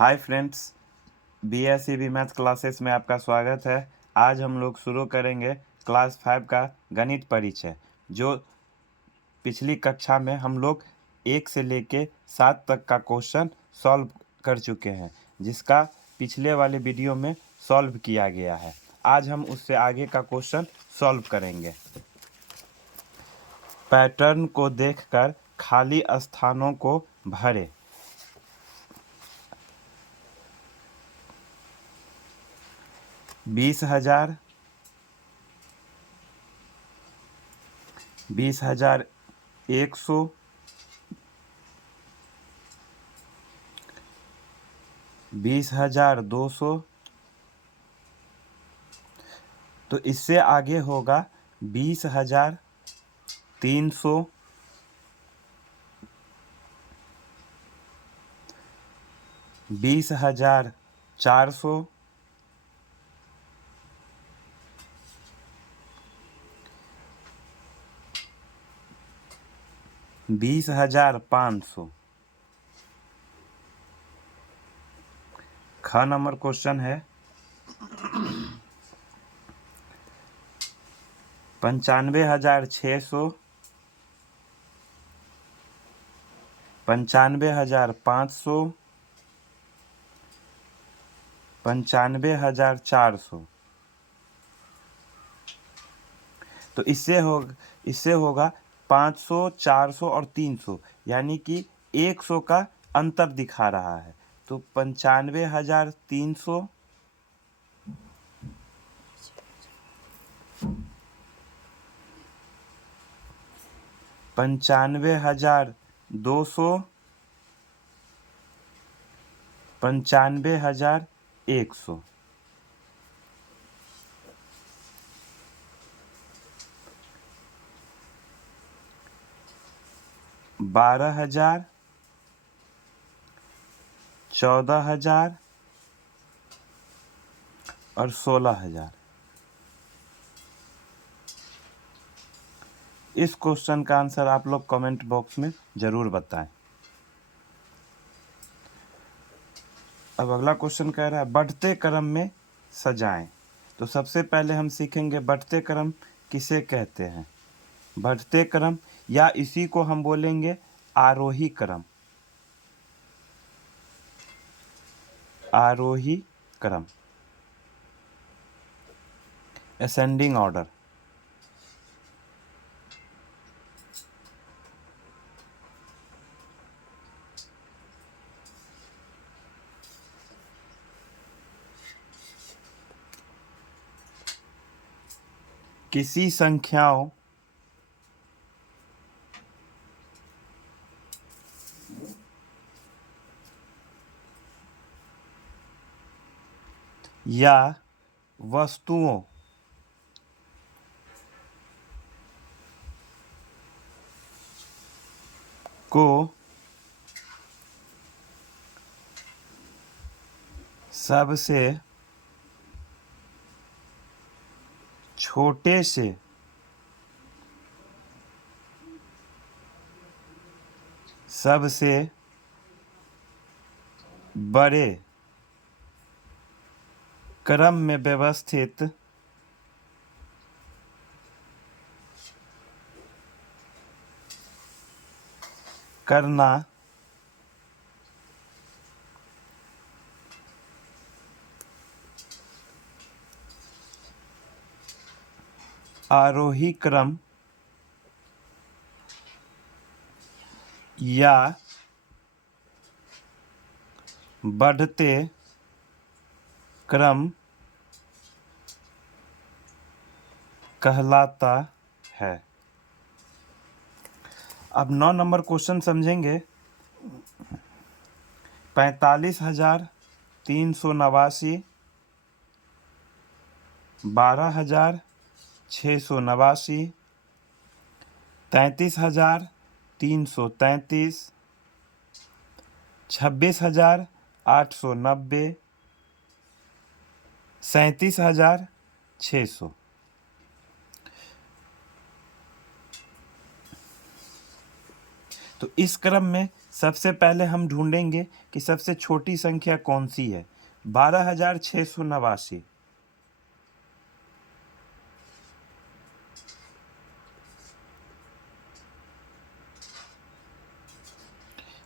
Hi friends, BSc math classes में आपका स्वागत है। आज हम लोग शुरू करेंगे क्लास 5 का गणित परिचय। जो पिछली कक्षा में हम लोग 1 से लेके 7 तक का क्वेश्चन सॉल्व कर चुके हैं, जिसका पिछले वाले वीडियो में सॉल्व किया गया है। आज हम उससे आगे का क्वेश्चन सॉल्व करेंगे। पैटर्न को देखकर खाली स्थानों को भरें। 20,000, 20,100, 20,200। तो इससे आगे होगा 20,300, 20,400, 20,500। ख नंबर क्वेश्चन है 95,600, 95,500, 95,400। तो इससे होगा 500, 400 और 300, यानी कि 100 का अंतर दिखा रहा है। तो 95,300, 95,200, 95,100। 12,000, 14,000 और 16,000। इस क्वेश्चन का आंसर आप लोग कमेंट बॉक्स में ज़रूर बताएं। अब अगला क्वेश्चन कह रहा है बढ़ते क्रम में सजाएं। तो सबसे पहले हम सीखेंगे बढ़ते क्रम किसे कहते हैं। बढ़ते क्रम, या इसी को हम बोलेंगे आरोही क्रम। आरोही क्रम, असेंडिंग ऑर्डर। किसी संख्याओं या वस्तुओं को सबसे छोटे से सबसे बड़े क्रम में व्यवस्थित करना आरोही क्रम या बढ़ते क्रम कहलाता है। अब 9 नंबर क्वेश्चन समझेंगे। 45,389, 12,689, 33,333, 26,890, 37,600। तो इस क्रम में सबसे पहले हम ढूंढेंगे कि सबसे छोटी संख्या कौन सी है। 12,689।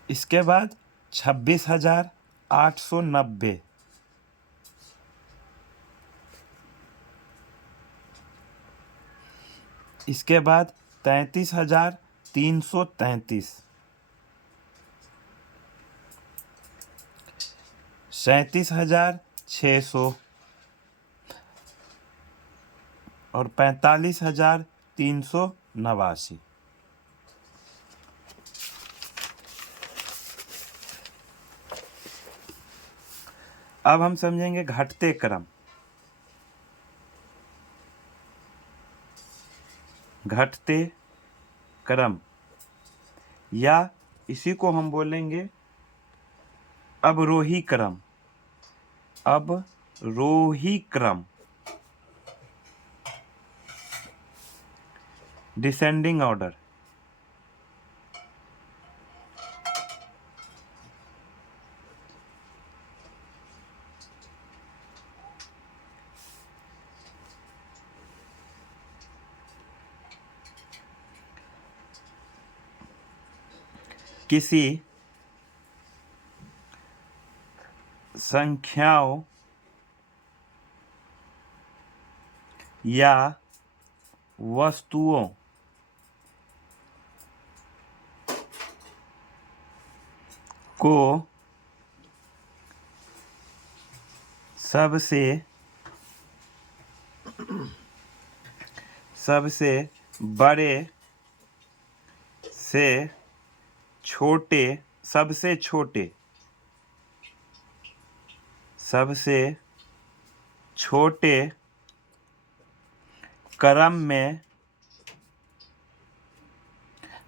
इसके बाद 26,890। इसके बाद 33,333। 37,600 और 45,389। अब हम समझेंगे घटते क्रम। घटते क्रम या इसी को हम बोलेंगे अवरोही क्रम। अवरोही क्रम, डिसेंडिंग ऑर्डर। किसी संख्याओं या वस्तुओं को सबसे बड़े से छोटे सबसे छोटे क्रम में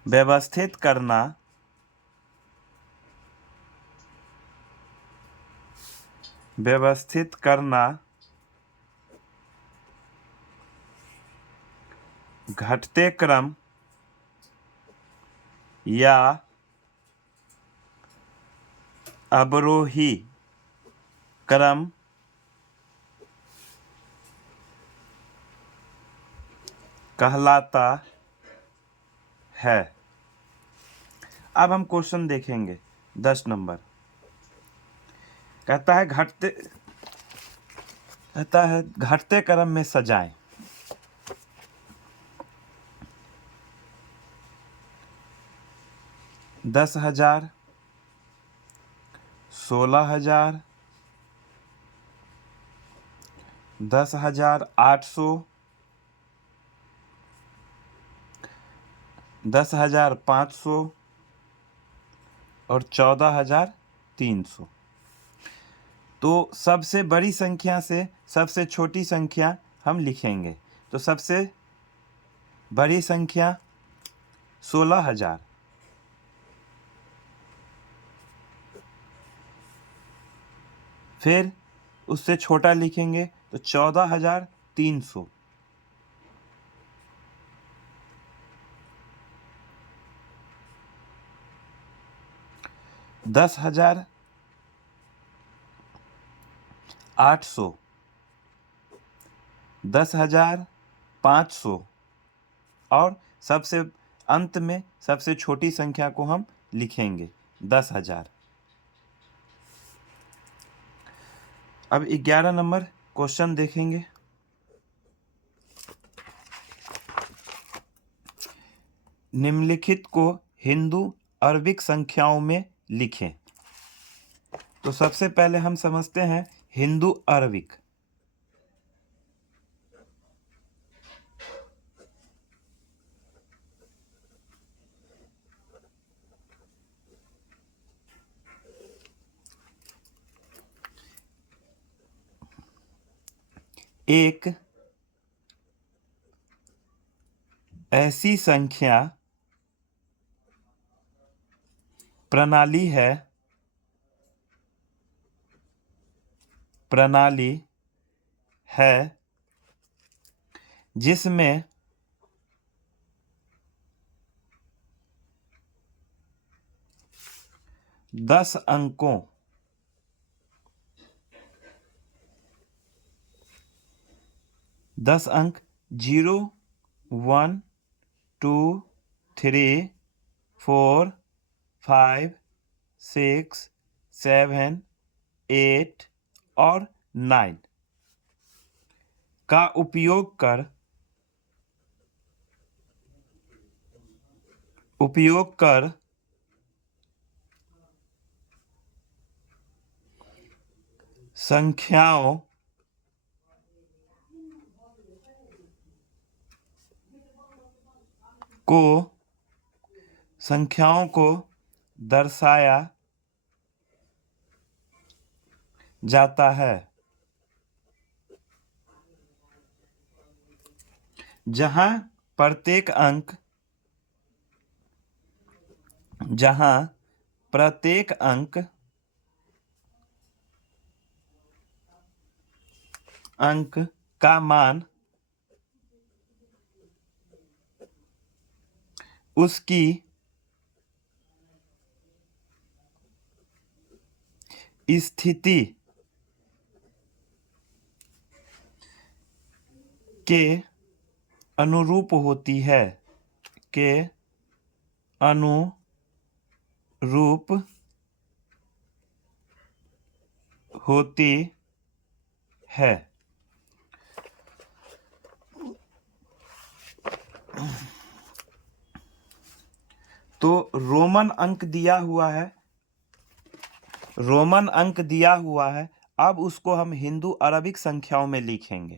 व्यवस्थित करना घटते क्रम या अवरोही क्रम कहलाता है। अब हम क्वेश्चन देखेंगे 10 नंबर। कहता है घटते क्रम में सजाएं। 10,000, 16,000, 10,800, 10,500 और 14,300। तो सबसे बड़ी संख्या से सबसे छोटी संख्या हम लिखेंगे। तो सबसे बड़ी संख्या 16,000, फिर उससे छोटा लिखेंगे तो 14,300, 10,800, 10,500 और सबसे अंत में सबसे छोटी संख्या को हम लिखेंगे 10,000। अब 11 नंबर क्वेश्चन देखेंगे। निम्नलिखित को हिंदू अरबिक संख्याओं में लिखें। तो सबसे पहले हम समझते हैं हिंदू अरबिक। एक ऐसी संख्या प्रणाली है जिसमें 10 अंकों 10 अंक 0 1 2 3 4 5 6 7 8 और 9 का उपयोग कर संख्याओं को दर्शाया जाता है, जहां प्रत्येक अंक का मान उसकी स्थिति के अनुरूप होती है, है। तो रोमन अंक दिया हुआ है। अब उसको हम हिंदू अरबिक संख्याओं में लिखेंगे।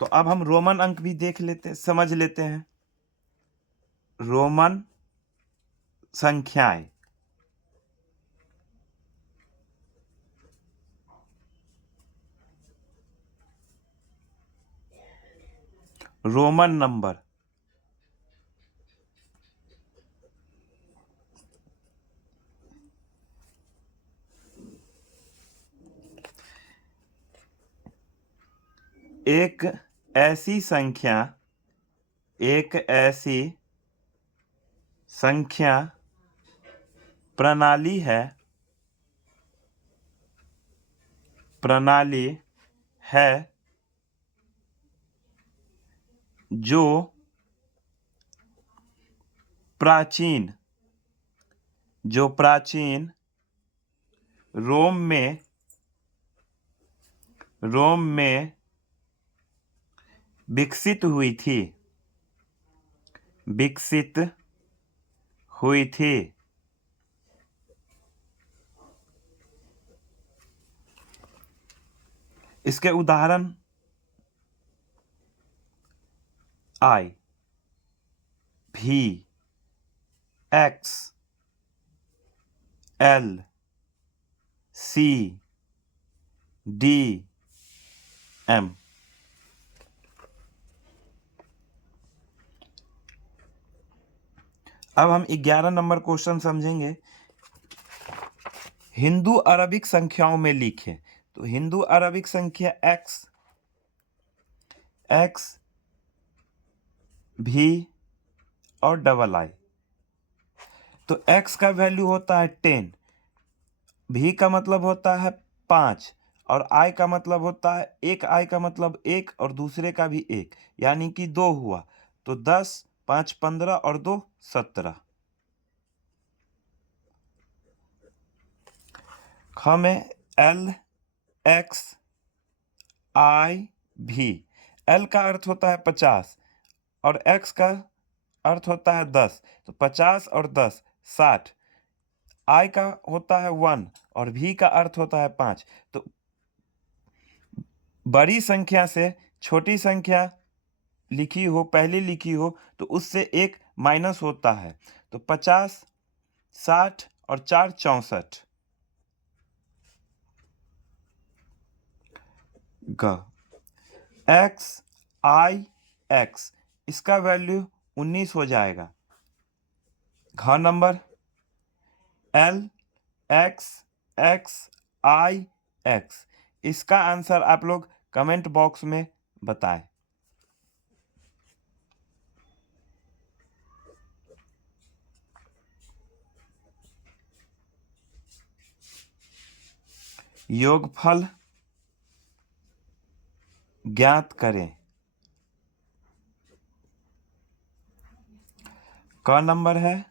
तो अब हम रोमन अंक भी समझ लेते हैं। रोमन संख्याएं, रोमन नंबर, एक ऐसी संख्या प्रणाली है जो प्राचीन रोम में विकसित हुई थी। इसके उदाहरण I, V, X, L, C, D, M। अब हम 11 नंबर क्वेश्चन समझेंगे। हिंदू अरबिक संख्याओं में लिखें। तो हिंदू अरबिक संख्या X, V और I। तो X का वैल्यू होता है 10, V का मतलब होता है 5 और I का मतलब होता है एक I का मतलब 1 और दूसरे का भी 1, यानी कि 2 हुआ। तो 10, 5, 15 और 2, 17। हमें L, X, I, V। L का अर्थ होता है 50 और X का अर्थ होता है 10, तो 50 और 10, 60। I का होता है 1 और V का अर्थ होता है 5। तो बड़ी संख्या से छोटी संख्या पहली लिखी हो तो उससे एक माइनस होता है। तो 50, 60 और 4, 64। X, I, X, इसका वैल्यू 19 हो जाएगा। Number L, X, X, I, X, इसका आंसर आप लोग कमेंट बॉक्स में बताएं। योगफल ज्ञात करें। क नंबर है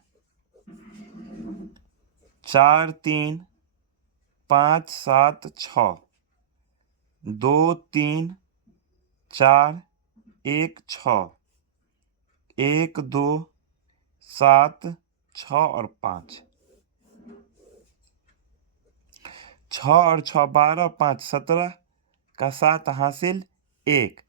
4 3 5 7 6 2 3 4 1 6 1 2 7 6 और 5। 6 और 6 12 5 17 का 7 हासिल 1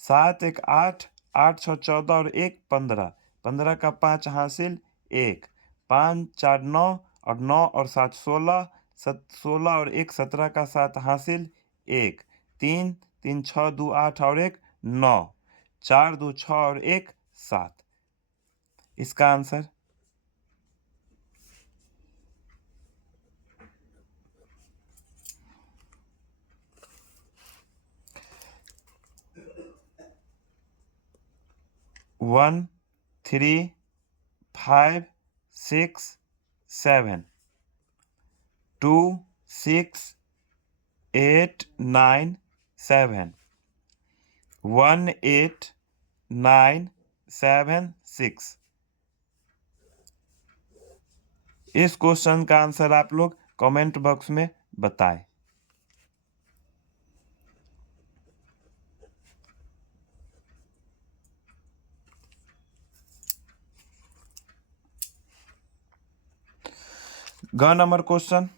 7 1 8 8 6 14 और 1 15 15 का 5 हासिल 1 5 4 9 और 9 और 7 16 16 और 1 17 का 7 हासिल 1 3 3 6 2 8 और 1 9 4 2 6 और 1 7। इसका आंसर 1 3 5 6 7 2 6 8 9 7 1 8 9 7 6। इस क्वेश्चन का आंसर आप लोग कमेंट बॉक्स में बताएं। ग नंबर क्वेश्चन,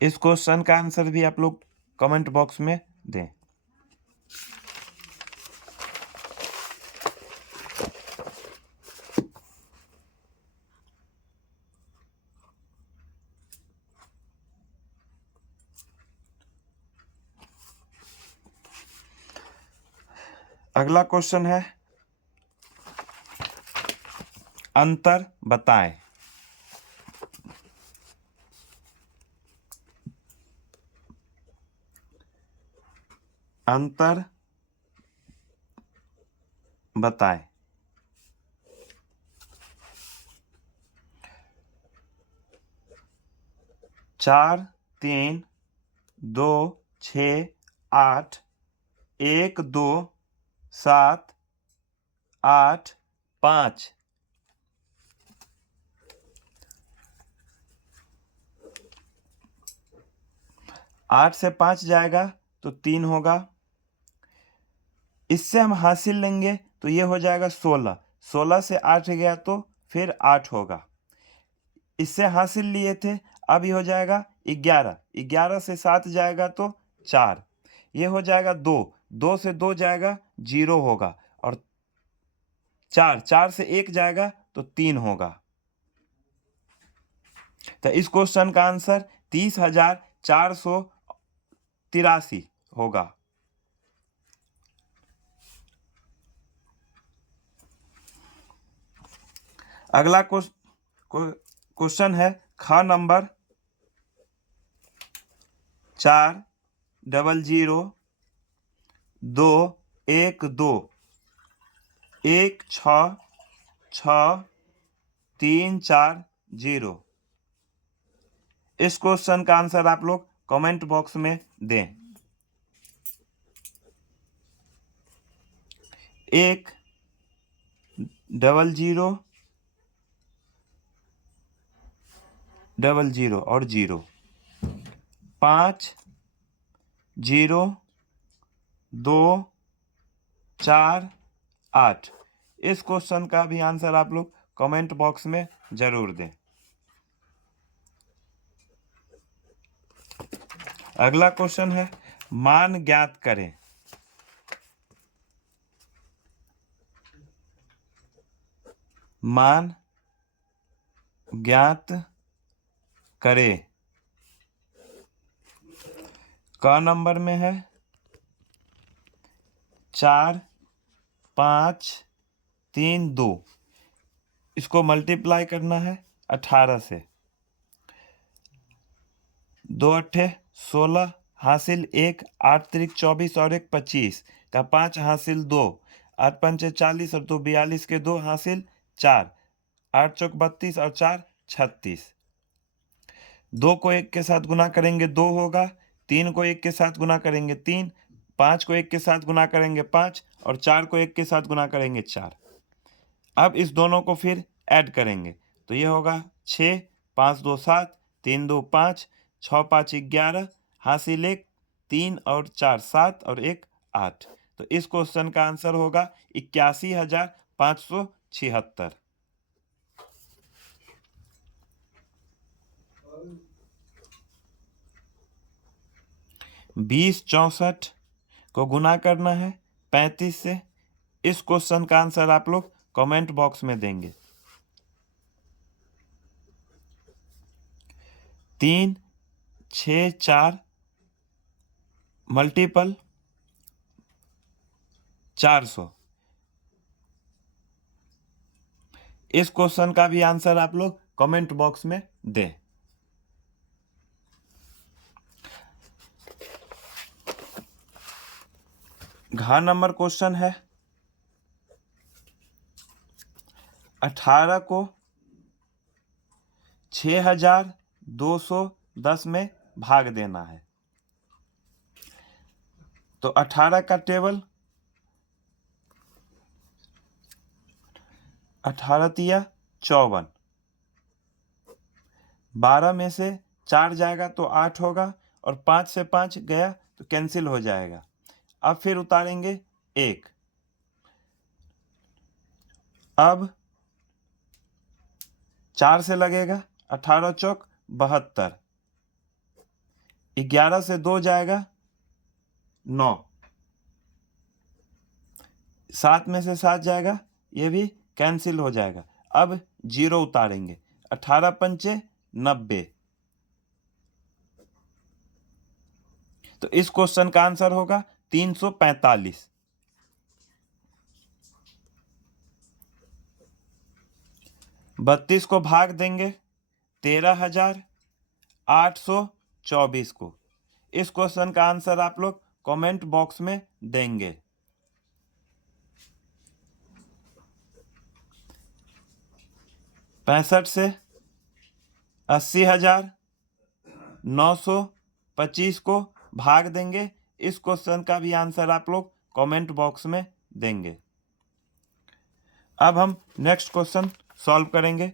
इस क्वेश्चन का आंसर भी आप लोग कमेंट बॉक्स में दें। अगला क्वेश्चन है अंतर बताएं। अंतर बताएं। 4 3 2 6 8 1 2 7 8 5। 8 से 5 जाएगा तो 3 होगा। इससे हम हासिल लेंगे तो ये हो जाएगा 16। 16 से 8 गया तो फिर 8 होगा। इससे हासिल लिए थे, अब ये हो जाएगा 11। 11 से 7 जाएगा तो 4। ये हो जाएगा 2। 2 से 2 जाएगा 0 होगा। और 4 से 1 जाएगा तो 3 होगा। तो इस क्वेश्चन का आंसर 30,483 होगा। अगला क्वेश्चन है ख नंबर 4 0 2 1 2 1 6 6 3 4 0। इस क्वेश्चन का आंसर आप लोग कमेंट बॉक्स में दें। 1 0 0 0 और 0 5 0 2 4 8। इस क्वेश्चन का भी आंसर आप लोग कमेंट बॉक्स में जरूर दें। अगला क्वेश्चन है मान ज्ञात करें। मान ज्ञात करें। क नंबर में है 4 5 3 2। इसको मल्टीप्लाई करना है 18 से। दो अट्ठे 16 हासिल 1, 8 त्रिक 24 और 1 25 का 5 हासिल 2, 8 पंचे 40 और 2 42 के 2 हासिल 4, 8 चौक 32 और 4 36। 2 को 1 के साथ गुना करेंगे 2 होगा, 3 को 1 के साथ गुना करेंगे 3, 5 को 1 के साथ गुना करेंगे 5 और 4 को 1 के साथ गुना करेंगे 4। अब इस दोनों को फिर ऐड करेंगे तो ये होगा 6, 5 2 7, 3 2 5, 6 5 11 हासिल 1, 3 और 4 7 और 1 8। तो इस क्वेश्चन का आंसर होगा 81,576। 20 64 को गुना करना है 35 से। इस क्वेश्चन का आंसर आप लोग कमेंट बॉक्स में देंगे। 3 6 4 मल्टीपल 400। इस क्वेश्चन का भी आंसर आप लोग कमेंट बॉक्स में दें। घ नंबर क्वेश्चन है 18 को 6210 में भाग देना है। तो 18 का टेबल 18 तिया 54, 12 में से 4 जाएगा तो 8 होगा और 5 से 5 गया तो कैंसिल हो जाएगा। अब फिर उतारेंगे 1। अब 4 से लगेगा 18 चौक 72, 11 से 2 जाएगा 9, 7 में से 7 जाएगा ये भी कैंसिल हो जाएगा। अब 0 उतारेंगे 18 पंचे 90। तो इस क्वेश्चन का आंसर होगा 345। 32 को भाग देंगे 13,824 को। इस क्वेश्चन का आंसर आप लोग कमेंट बॉक्स में देंगे। पैंसठ से 80,925 को भाग देंगे। इस क्वेश्चन का भी आंसर आप लोग कमेंट बॉक्स में देंगे। अब हम नेक्स्ट क्वेश्चन सॉल्व करेंगे।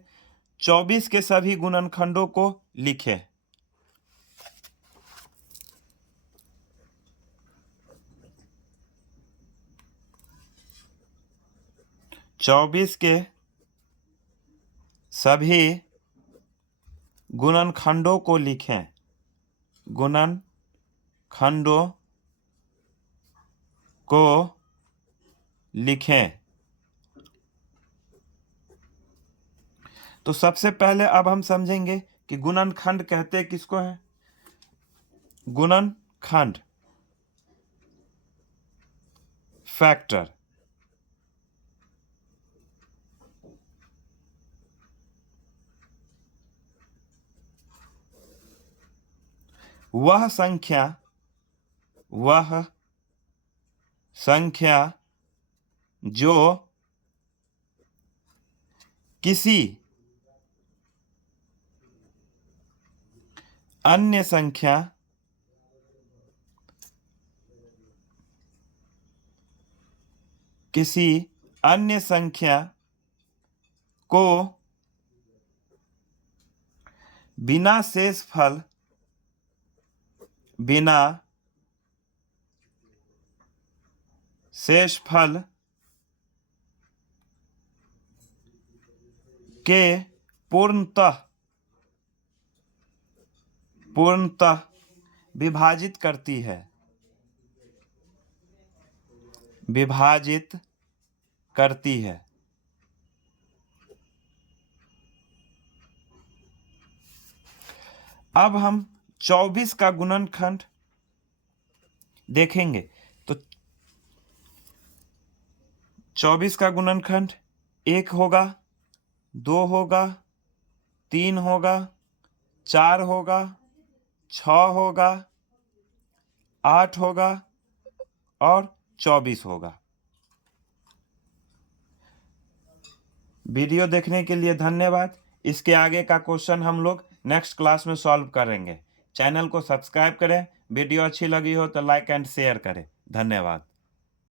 24 के सभी गुणनखंडों को लिखें। चौबीस के सभी गुणनखंडों को लिखें। गुणनखंडों को लिखें। तो सबसे पहले अब हम समझेंगे कि गुणनखंड कहते किसको हैं। गुणनखंड फैक्टर वह संख्या जो किसी अन्य संख्या को बिना शेषफल के पूर्णतः विभाजित करती है। अब हम 24 का गुणनखंड देखेंगे। तो 24 का गुणनखंड 1 होगा, 2 होगा, 3 होगा, 4 होगा, 6 होगा, 8 होगा और 24 होगा। वीडियो देखने के लिए धन्यवाद। इसके आगे का क्वेश्चन हम लोग नेक्स्ट क्लास में सॉल्व करेंगे। चैनल को सब्सक्राइब करें। वीडियो अच्छी लगी हो तो लाइक एंड शेयर करें। धन्यवाद।